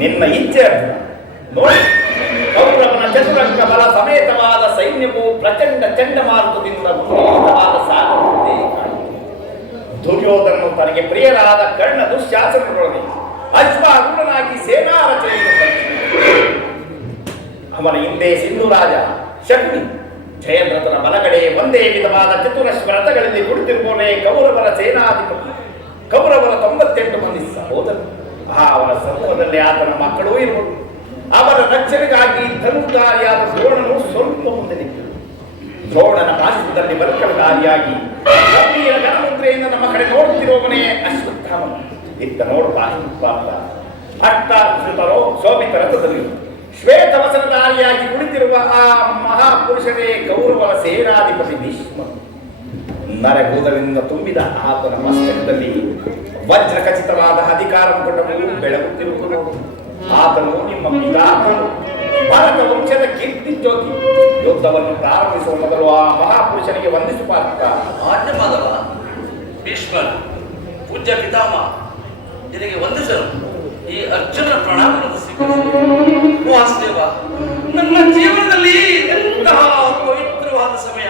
ನಿನ್ನ ಇಚ್ಛೆ ನೋಡಿ, ಕೌರವನ ಚತುರಂಗ ಬಲ ಸಮೇತವಾದ ಸೈನ್ಯವು ಪ್ರಚಂಡ ಚಂಡಮಾರುತದಿಂದ ಗುರುವಾದ ಸಾಗರದಂತೆ ದುರ್ಯೋಧನನು ತನಗೆ ಪ್ರಿಯರಾದ ಕರ್ಣ ದುಶ್ಯಾಸನಗಳೊಡನೆ ಅಶ್ವಾರೂಢನಾಗಿ ಸೇನಾ ರಚನೆಯನ್ನು ಅವನ ಹಿಂದೆ ಸಿಂಧು ರಾಜ ಶಕುನಿ ಜಯದ್ರಥನ ಬಲಗಡೆ ಒಂದೇ ವಿಧವಾದ ಚತುರಶ್ವ ರಥಗಳಲ್ಲಿ ಕುಳಿತಿರುವವನೇ ಕೌರವರ ಸೇನಾಧಿಪತಿ. ಕೌರವರ 98 ಮಂದಿ ಸಹೋದರರು. ಅವನ ಸಮೂಹದಲ್ಲಿ ಆತನ ಮಕ್ಕಳೂ ಇರುವರು. ಅವರ ರಕ್ಷಣೆಗಾಗಿ ಧನುರ್ಧಾರಿಯಾದ ದ್ರೋಣನು ಸ್ವಲ್ಪ ಮುಂದೆ ನಿಂತರು. ದ್ರೋಣನ ಪಾರ್ಶ್ವದಲ್ಲಿ ಬಲಕಲಧಾರಿಯಾಗಿ ಗಣಮುದ್ರೆಯಿಂದ ನಮ್ಮ ಕಡೆ ನೋಡುತ್ತಿರುವವನೇ ಅಶ್ವತ್ಥಾಮನು. ಇತ್ತ ನೋಡುತ್ತಾ ಅಷ್ಟಾಶ್ರುತರೋ ಶೋಭಿತ ರಥದಲ್ಲಿ ಶ್ವೇತವಸನಧಾರಿಯಾಗಿ ಕುಳಿತಿರುವ ಆ ಮಹಾಪುರುಷರೇ ಕೌರವರ ಸೇನಾಧಿಪತಿ ಭೀಷ್ಮ. ನರಗೂದಲಿನಿಂದ ತುಂಬಿದ ಆತನ ಮಸ್ತಕದಲ್ಲಿ ವಜ್ರ ಖಚಿತವಾದ ಅಧಿಕಾರವನ್ನು ಬೆಳಗುತ್ತಿರುವುದು. ಆತನು ನಿಮ್ಮ ಪಿತಾಮಹನು ಭರತ ವಂಶದ ಕೀರ್ತಿ ಜ್ಯೋತಿ. ಯುದ್ಧವನ್ನು ಪ್ರಾರಂಭಿಸುವ ಮೊದಲು ಆ ಮಹಾಪುರುಷನಿಗೆ ವಂದಿಸುತ್ತಾ ಆಜ್ಞೆ ಮಾಧವ. ಭೀಷ್ಮರ್ ಪೂಜ್ಯ ಪಿತಾಮಹ ನಿನಗೆ ವಂದಿಸಲು ಈ ಅರ್ಜುನನ ಪ್ರಣಾಮವನ್ನು ಸ್ವೀಕರಿಸಿ. ವಾಸುದೇವ, ನನ್ನ ಜೀವನದಲ್ಲಿ ಎಂತಹ ಪವಿತ್ರವಾದ ಸಮಯ.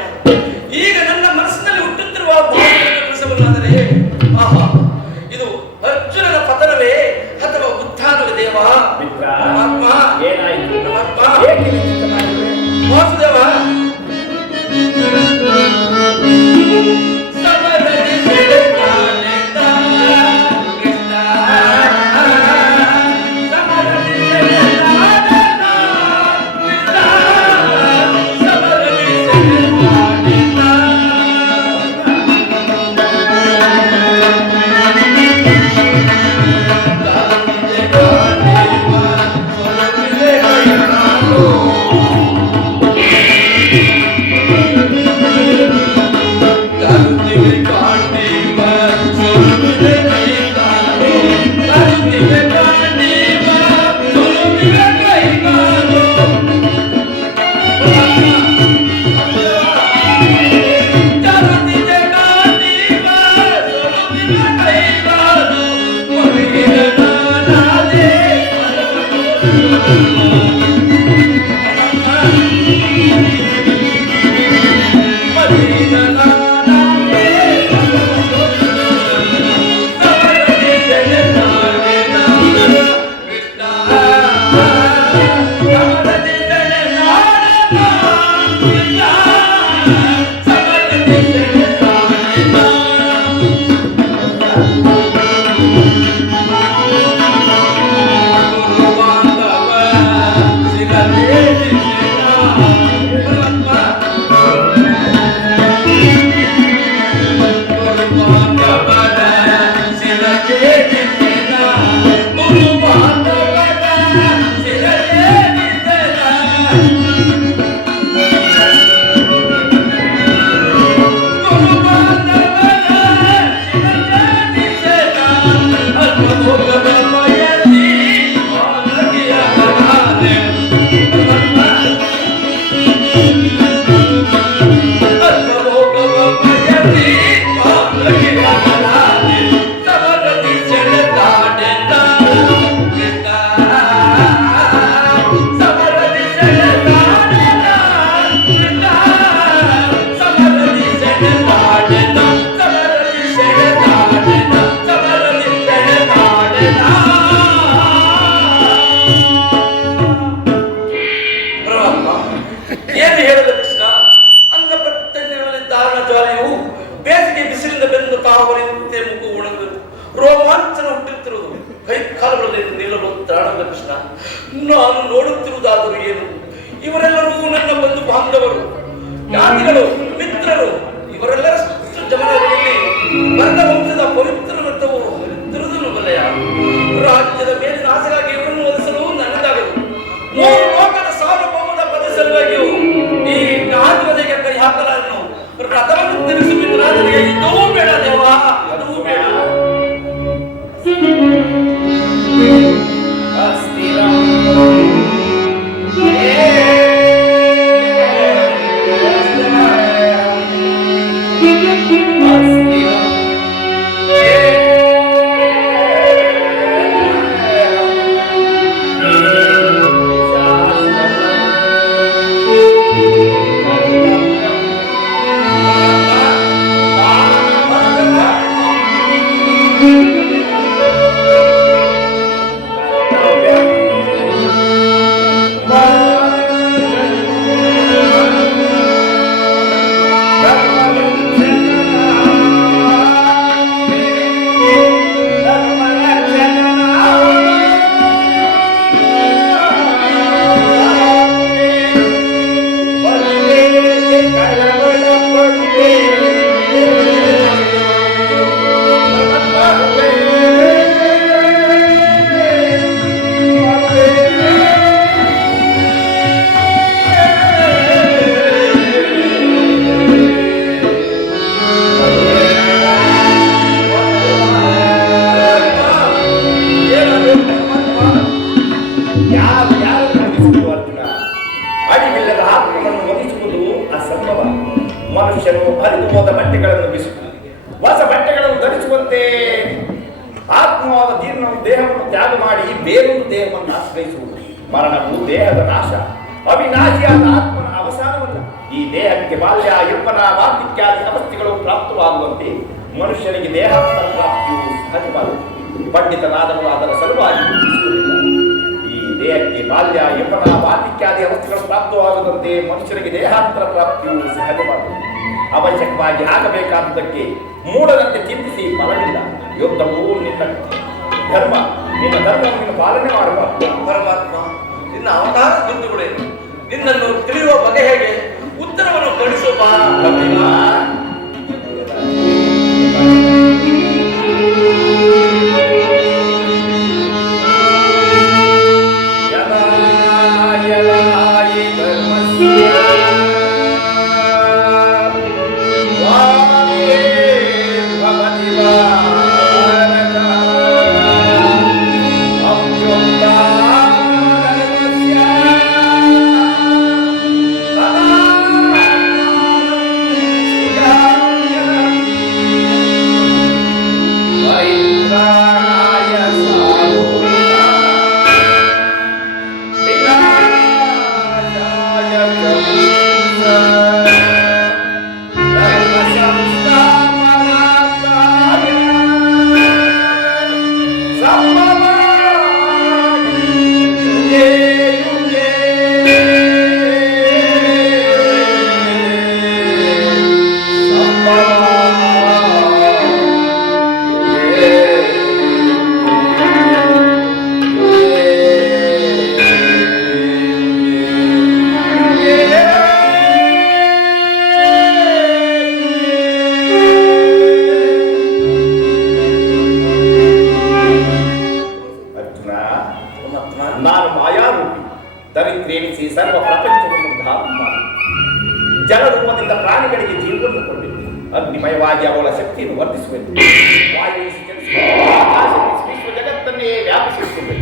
ಈಗ ನನ್ನ ಮನಸ್ಸಿನಲ್ಲಿ ಹುಟ್ಟುತ್ತಿರುವ ಭಾವನೆಗಳಾದರೆ ಆಹಾ, ಇದು ಅರ್ಜುನನ ಪತನವೇ ಅಥವಾ ಉತ್ಥಾನವೇ ದೇವ? ಆತ್ಮ ಏನಾಯಿತು? ವಾಸುದೇವ, ರೋಮಾಂಚನ ಹುಟ್ಟುತ್ತಿರುವುದು. ಕೈ ಕಾಲುಗಳಲ್ಲಿ ನಿಲ್ಲಲು ತ್ರಾಣದ ಕೃಷ್ಣ. ನಾನು ನೋಡುತ್ತಿರುವುದಾದರೂ ಏನು? ಇವರೆಲ್ಲರೂ ನನ್ನ ಬಂಧು ಬಾಂಧವರು, ಜ್ಞಾತಿಗಳು, ಮಿತ್ರರು. ಇವರೆಲ್ಲರ ಜಮನದಲ್ಲಿ ವರ್ಗ ವಂಶದ ಪವಿತ್ರ ವ್ರತವು ತಿರುದನ್ನು ಬಲ್ಲೆಯ. ರಾಜ್ಯದ ಮೇಲಿನ ಆಸೆಗಾಗಿ ಇವರನ್ನು ಒಲಿಸಲು ನನ್ನದಾಗದು. ಮೂರು ಲೋಕದ ಸಾರ್ವಭೌಮದ ಪದ ಸಲುವಾಗಿಯೂ ಈ ಜ್ಞಾತಿವದೆಗೆ ಕೈ ಹಾಕಲಾರನು. ರಥವನ್ನು ತಿರುಗಿಸಿ ಮಿತ್ರರಾಜನಿಗೆ ಇದೂ ಬೇಡ ದೇವ, ಅದೂ ಬೇಡ. ಮನುಷ್ಯನು ಹರಿದು ಹೋದ ಬಟ್ಟೆಗಳನ್ನು ಬಿಸುತ್ತಾ ಹೊಸ ಬಟ್ಟೆಗಳನ್ನು ಧರಿಸುವಂತೆ ಆತ್ಮವಾದ ದೇಹವನ್ನು ತ್ಯಾಗ ಮಾಡಿ ಬೇರೊಂದು ದೇಹವನ್ನು ಆಶ್ರಯಿಸುವುದು. ಮರಣವು ದೇಹದ ನಾಶ, ಅವಿನಾಶಿಯಾದ ಆತ್ಮನ ಅವಸಾನವಲ್ಲ. ಈ ದೇಹಕ್ಕೆ ಬಾಲ್ಯ, ಯೌವನ, ವಾರ್ಧಕ್ಯಾದಿ ಅವಸ್ಥೆಗಳು ಪ್ರಾಪ್ತವಾಗುವಂತೆ ಮನುಷ್ಯನಿಗೆ ದೇಹಾಂತರ ಪ್ರಾಪ್ತಿಯು ಸಹಜವಾಗುವುದು. ಪಂಡಿತನಾದವರು ಅದರ ಸಲುವಾಗಿ ದುಃಖಿಸುವುದಿಲ್ಲ. ಈ ದೇಹಕ್ಕೆ ಬಾಲ್ಯ, ಯೌವನ, ವಾರ್ಧಕ್ಯಾದಿ ಅವಸ್ಥೆಗಳು ಪ್ರಾಪ್ತವಾಗದಂತೆ ಮನುಷ್ಯನಿಗೆ ದೇಹಾಂತರ ಪ್ರಾಪ್ತಿಯು ಸಹಜವಾಗುವುದು. ಅವಶ್ಯಕವಾಗಿ ಆಗಬೇಕಾದುದಕ್ಕೆ ಮೂಢನಂತೆ ಚಿಂತಿಸಿ ಫಲವಿಲ್ಲ. ಯುದ್ಧವು ನಿನ್ನ ಧರ್ಮ, ನಿನ್ನ ಧರ್ಮವನ್ನು ಪಾಲನೆ ಮಾಡುವ. ಪರಮಾತ್ಮ, ನಿನ್ನ ಅವತಾರ ದುಂದುಗಳೇನು? ನಿನ್ನನ್ನು ತಿಳಿಯುವ ಬಗೆ ಹೇಗೆ? ಉತ್ತರವನ್ನು ಕಳಿಸುವ. ನಾನು ಮಾಯಾರೂಪಿ ದರಿದ್ರೇಣಿಸಿ ಸರ್ವ ಪ್ರಪಂಚವನ್ನು ಧಾರಣ ಮಾಡಿ ಜಲರೂಪದಿಂದ ಪ್ರಾಣಿಗಳಿಗೆ ಜೀವವನ್ನು ಕೊಟ್ಟಿದ್ದೆ. ಅಗ್ನಿಮಯವಾಗಿ ಅವಳ ಶಕ್ತಿಯನ್ನು ವರ್ಧಿಸುವೆನು. ವಾಯುವಿಸಿ ಚಲಿಸುವೆನು. ಆಕಾಶವಿಸಿ ವಿಶ್ವ ಜಗತ್ತನ್ನೇ ವ್ಯಾಪಿಸುತ್ತೇವೆ.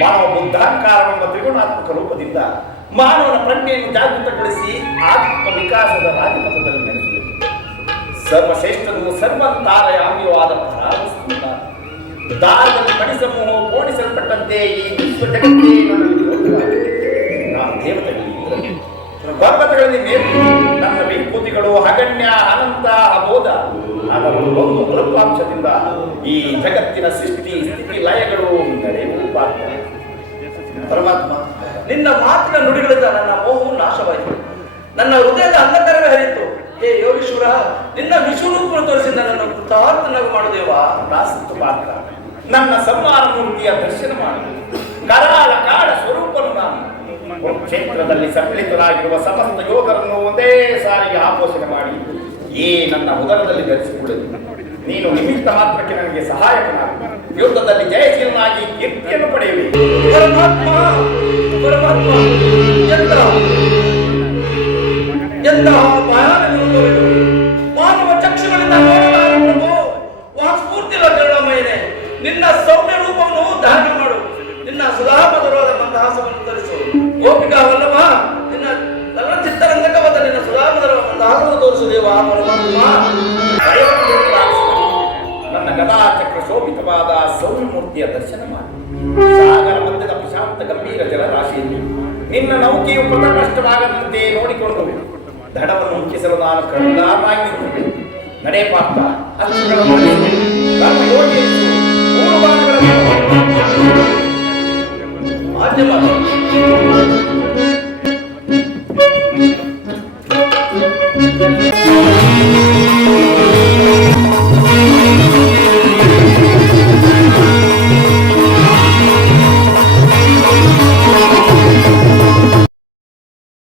ಮಾನವ ಬುದ್ಧಾಂಕಾರವೆಂಬ ತ್ರಿಗುಣಾತ್ಮಕ ರೂಪದಿಂದ ಮಾನವನ ಪ್ರಜ್ಞೆಯನ್ನು ಜಾಗೃತಗೊಳಿಸಿ ಆತ್ಮ ವಿಕಾಸದ ರಾಜಪಥದಲ್ಲಿ ನಡೆಸುವೆನು. ಸರ್ವಶ್ರೇಷ್ಠನು ಸರ್ವಂತಾರಯಾಮ್ಯವಾದ ಪರಾವಸ್ತು ದಾರದಲ್ಲಿ ಮಣಿಸಮೂಹವು ಪೋಣಿಸಲ್ಪಟ್ಟಂತೆ ಈ ವಿಶ್ವ ಜಗತ್ತೇ ನಾನು ದೇವತೆಗಳಲ್ಲಿ ಪರ್ವತಗಳಲ್ಲಿ ಮೇಲು ನನ್ನ ವಿಭೂತಿಗಳು ಅಗಣ್ಯ ಅನಂತ ಅಬೋಧ ಅದರ ಒಂದು ಫಲಿತಾಂಶದಿಂದ ಈ ಜಗತ್ತಿನ ಸೃಷ್ಟಿ ಸ್ಥಿತಿ ಲಯಗಳು ನಡೆಯುವ ಪರಮಾತ್ಮ, ನಿನ್ನ ಮಾತಿನ ನುಡಿಗಳಿಂದ ನನ್ನ ಮೋಹವು ನಾಶವಾಯಿತು. ನನ್ನ ಹೃದಯದ ಅಂಧಕಾರವೇ ಹರಿಯಿತು. ಹೇ ಯೋಗೀಶ್ವರ, ನಿನ್ನ ವಿಶ್ವರೂಪವನ್ನು ತೋರಿಸಿ ನನ್ನನ್ನು ಕೃತಾರ್ಥನಾಗಿ ಮಾಡುದೇವಾ. ನಾಸಿತ್ತು ಪಾತ್ರ ನನ್ನ ಸಂಹಾರ ಮೂರ್ತಿಯ ದರ್ಶನ ಮಾಡಿ ಕರಾಳ ಕಾಡ ಸ್ವರೂಪನು ನಾನು ಕ್ಷೇತ್ರದಲ್ಲಿ ಸಮ್ಮಿಳಿತರಾಗಿರುವ ಸಮಸ್ತ ಯೋಗರನ್ನು ಒಂದೇ ಸಾರಿಗೆ ಆಪೋಷಣೆ ಮಾಡಿ ಈ ನನ್ನ ಉದರದಲ್ಲಿ ಧರಿಸಿಕೊಳ್ಳಲು ನೀನು ನಿಮಿತ್ತ ಮಾತ್ರಕ್ಕೆ ನನಗೆ ಸಹಾಯಕನಾಗು. ಯುದ್ಧದಲ್ಲಿ ಜಯಶೀಲನಾಗಿ ಕೀರ್ತಿಯನ್ನು ಪಡೆಯುವೆ. ಪರಮಾತ್ಮ, ಪರಮಾತ್ಮ, ಎಂತಹ ಭಯಾನಕ ಮಾನವ ಚಕ್ಷುಗಳಿಂದ ನೋಡಲಾರದು. ವಾಕ್ಸ್ಫೂರ್ತಿ ಕರುಣಾಮಯನೇ, ನಿನ್ನ ಸೌಮ್ಯ ರೂಪವನ್ನು ಧಾರಣ ಮಾಡು. ನಿನ್ನ ಸುಧಾಮಧುರವಾದ ಮಂದಹಾಸವನ್ನು ಧರಿಸು. ಗೋಪಿಕಾ ವಲ್ಲಭ, ನಿನ್ನ ಚಿತ್ತರಂಗವಾದ ನಿನ್ನ ಸುಧಾಮಧುರವಾದ ಮಂದಹಾಸವನ್ನು ತೋರಿಸು ದೇವಾ. ಪರಮಾತ್ಮ, ನನ್ನ ಗದಾಚಕ್ರ ಶೋಭಿತವಾದ ಸೌಮ್ಯಮೂರ್ತಿಯ ದರ್ಶನ ಮಾಡಿ ಸಾಗರ ಮಧ್ಯದ ಪ್ರಶಾಂತ ಗಂಭೀರ ಜಲರಾಶಿಯಲ್ಲಿ ನಿನ್ನ ನೌಕೆಯು ಪಥಭ್ರಷ್ಟವಾಗದಂತೆ ನೋಡಿಕೊಂಡು ದಡವನ್ನು ಮುಚ್ಚಿಸಲು ನಾನು ಕರುಣಾವಾಗಿ ನಿಂತಿದ್ದೆ. ನಡೆ ಪಾತ್ರ ಅಷ್ಟಗಳನ್ನು ಯೋಗಿಸು